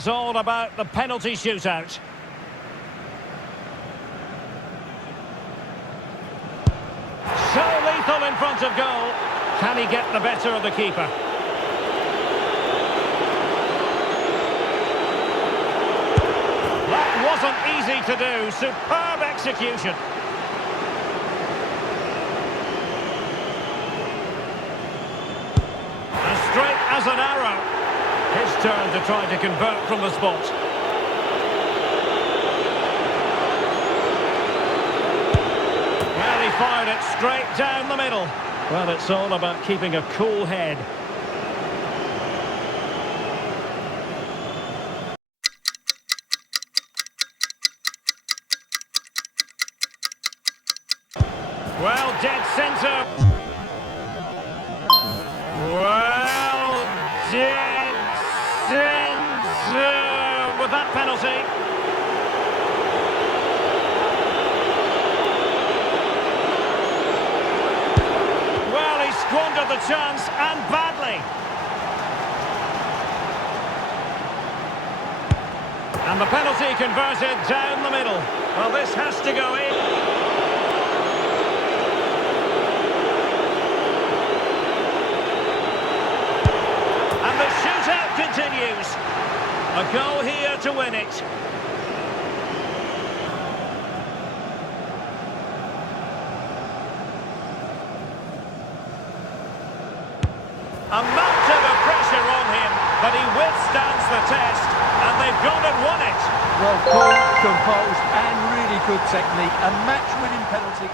is all about the penalty shootout. So lethal in front of goal. Can he get the better of the keeper? That wasn't easy to do. Superb execution. As straight as an arrow. His turn to try to convert from the spot. Well, he fired it straight down the middle. Well, it's all about keeping a cool head. Well, dead centre. Well, dead centre with that penalty. Well, he squandered the chance, and badly. And the penalty converted down the middle. Well, this has to go in. Continues. A goal here to win it. A mountain of pressure on him, but he withstands the test, and they've gone and won it. Well, cool, composed, and really good technique. A match-winning penalty.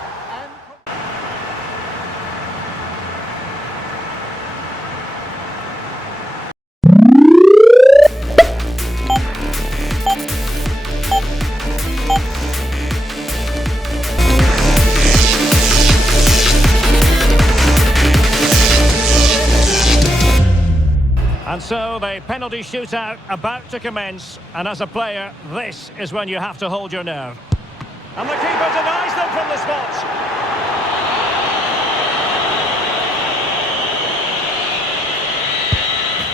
And so the penalty shootout about to commence, and as a player, this is when you have to hold your nerve. And the keeper denies them from the spot.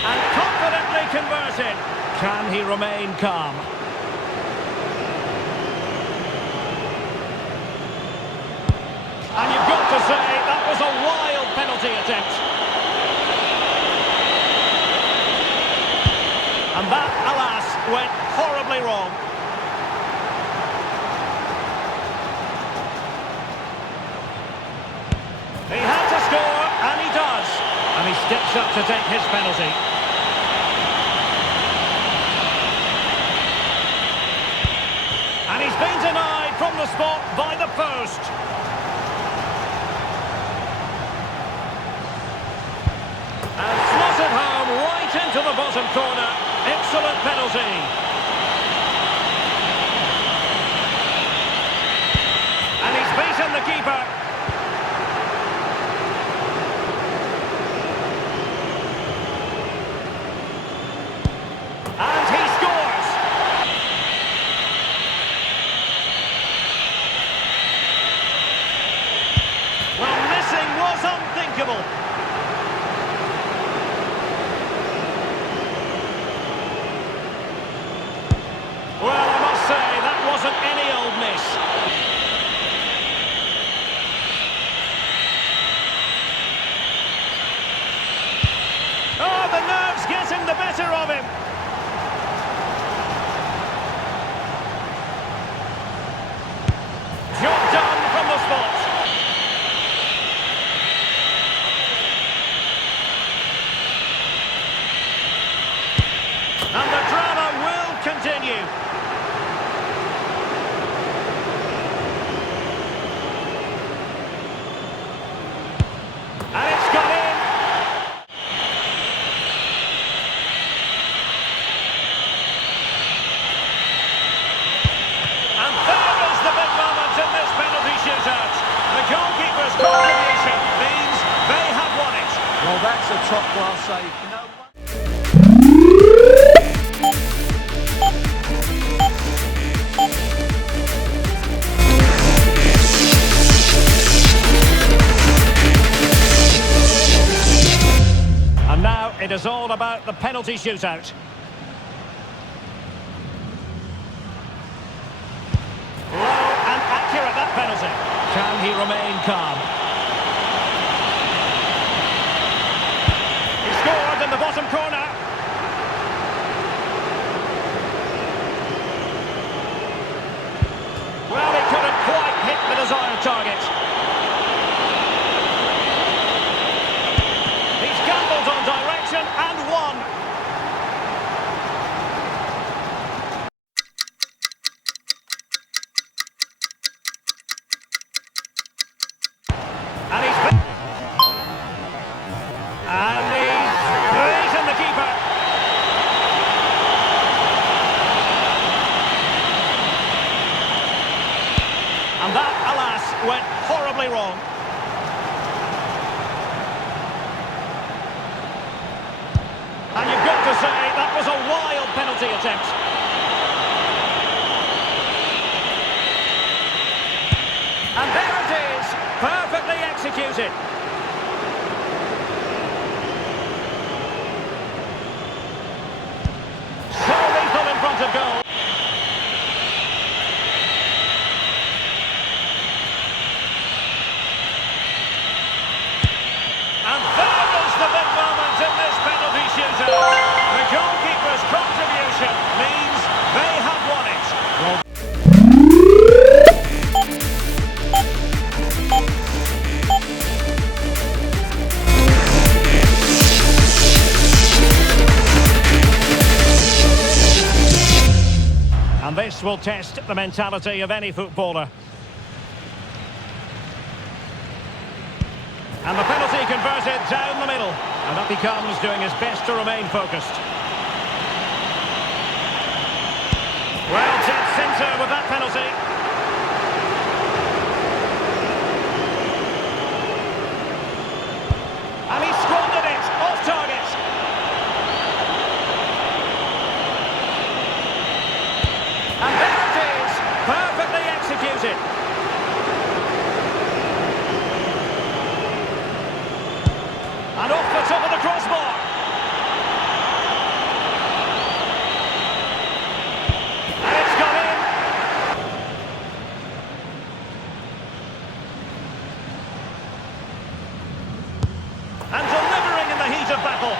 And confidently converted. Can he remain calm? And you've got to say that was a wild penalty attempt. And that, alas, went horribly wrong. He had to score, and he does. And he steps up to take his penalty. And he's been denied from the spot by the post. And slotted home right into the bottom corner. Excellent penalty. And he's beaten the keeper. And he scores. Well, missing was unthinkable. Well, I must say, that wasn't any old miss. Oh, the nerves getting the better of him. Job done from the spot. And the drama will continue. And it's got in. And there is the big moment in this penalty shootout. The goalkeeper's contribution means they have won it. Well, that's a top-class save. And now it is all about the penalty shootout. penalty. Can he remain calm? He scored in the bottom corner. Well, he couldn't quite hit the desired target. He's gambled on direction and won. And he's beaten the keeper. And that, alas, went horribly wrong. And you've got to say, that was a wild penalty attempt. And there it is, perfectly executed. So lethal in front of goal. And there was the big moment in this penalty shootout. The goalkeeper's contribution means they have won it. And this will test the mentality of any footballer. And the penalty converted down the middle. And up he comes, doing his best to remain focused. Well, dead centre with that penalty. And he squandered it, off target. And there it is, perfectly executed. And off the top of the crossbar. And it's gone in. And delivering in the heat of battle.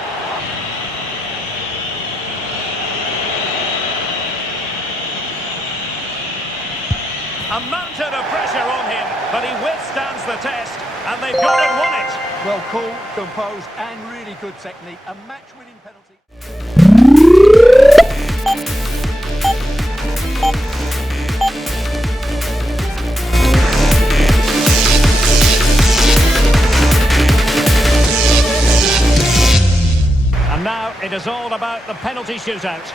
A mountain of pressure on him, but he withstands the test, and they've gone and won it. Well, cool, composed, and really good technique. A match-winning penalty. And now it is all about the penalty shootout.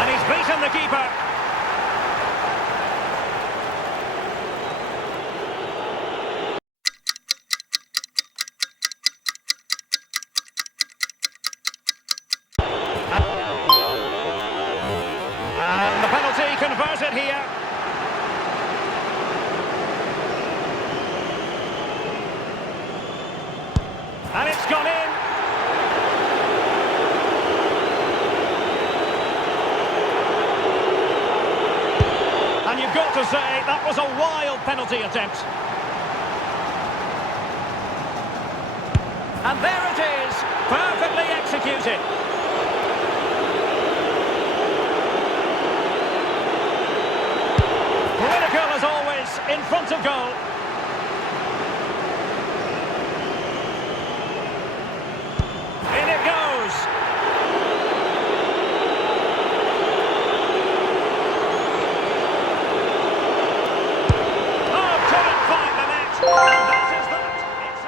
And he's beaten the keeper. And the penalty converted here. And it's gone in. And you've got to say, that was a wild penalty attempt. And there it is, perfectly executed. Critical as always, in front of goal. In it goes. Oh, couldn't find the net. And that is that. It's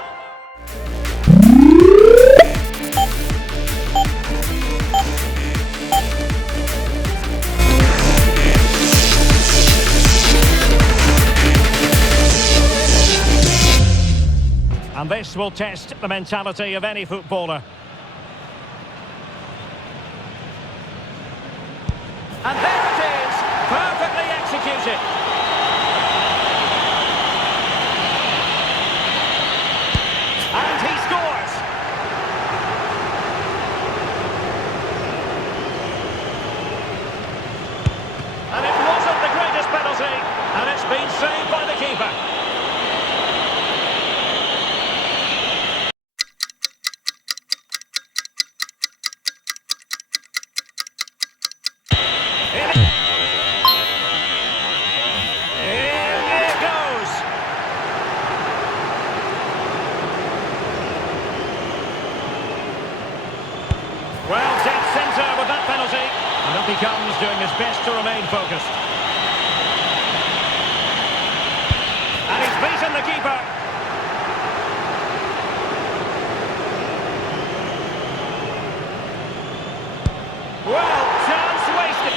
and this will test the mentality of any footballer. And there it is, perfectly executed. And he scores. And it he comes, doing his best to remain focused. And he's beaten the keeper. Well, chance wasted.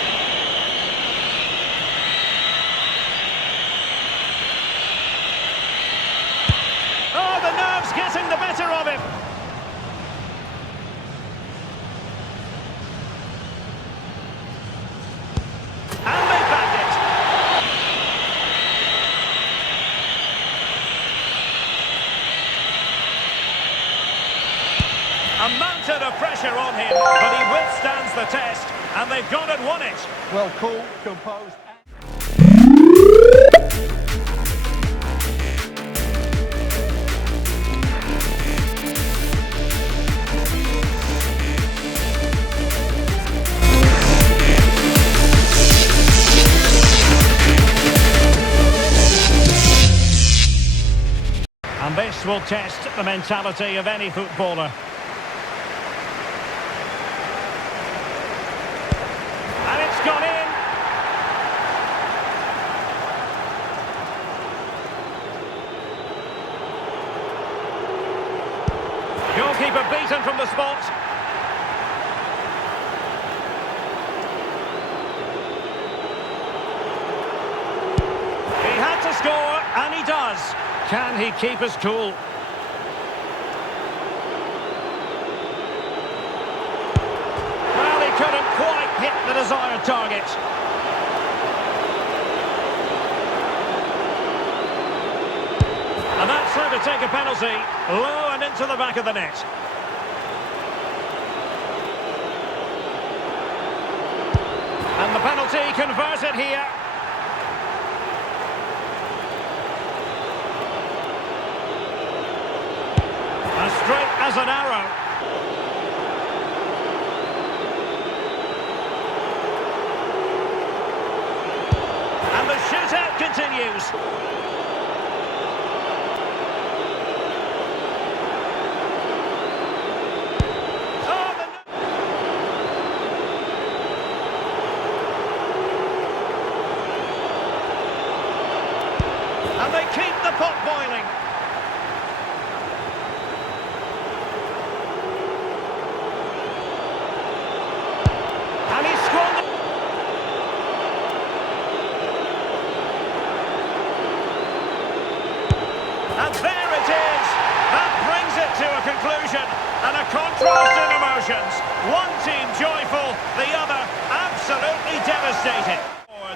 Oh, the nerves getting the better of him. And they bagged it. A mountain of pressure on him, but he withstands the test, and they've gone and won it. Well, cool, composed. And this will test the mentality of any footballer. And it's gone in. Goalkeeper beaten from the spot. He had to score, and he does. Can he keep his cool? Well, he couldn't quite hit the desired target. And that's how to take a penalty, low and into the back of the net. And the penalty converted here. As straight as an arrow. And the shootout continues. Oh, and they keep the pot boiling. And he squandered. And there it is. That brings it to a conclusion. And a contrast in emotions. One team joyful, the other absolutely devastated.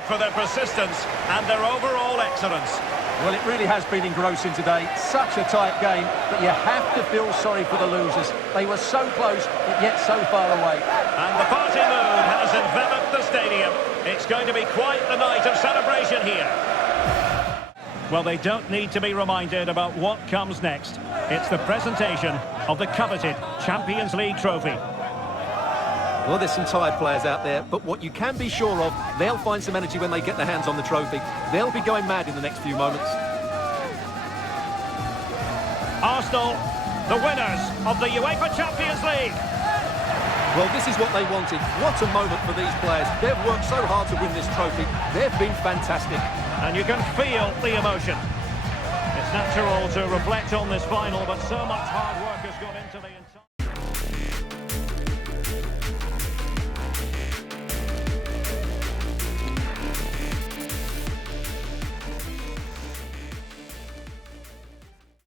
For their persistence and their overall excellence. Well, it really has been engrossing today. Such a tight game, but you have to feel sorry for the losers. They were so close, but yet so far away. And the party mood has enveloped the stadium. It's going to be quite the night of celebration here. Well, they don't need to be reminded about what comes next. It's the presentation of the coveted Champions League trophy. Well, there's some tired players out there, but what you can be sure of, they'll find some energy when they get their hands on the trophy. They'll be going mad in the next few moments. Arsenal, the winners of the UEFA Champions League. Well, this is what they wanted. What a moment for these players. They've worked so hard to win this trophy. They've been fantastic. And you can feel the emotion. It's natural to reflect on this final, but so much hard work has gone into the entire...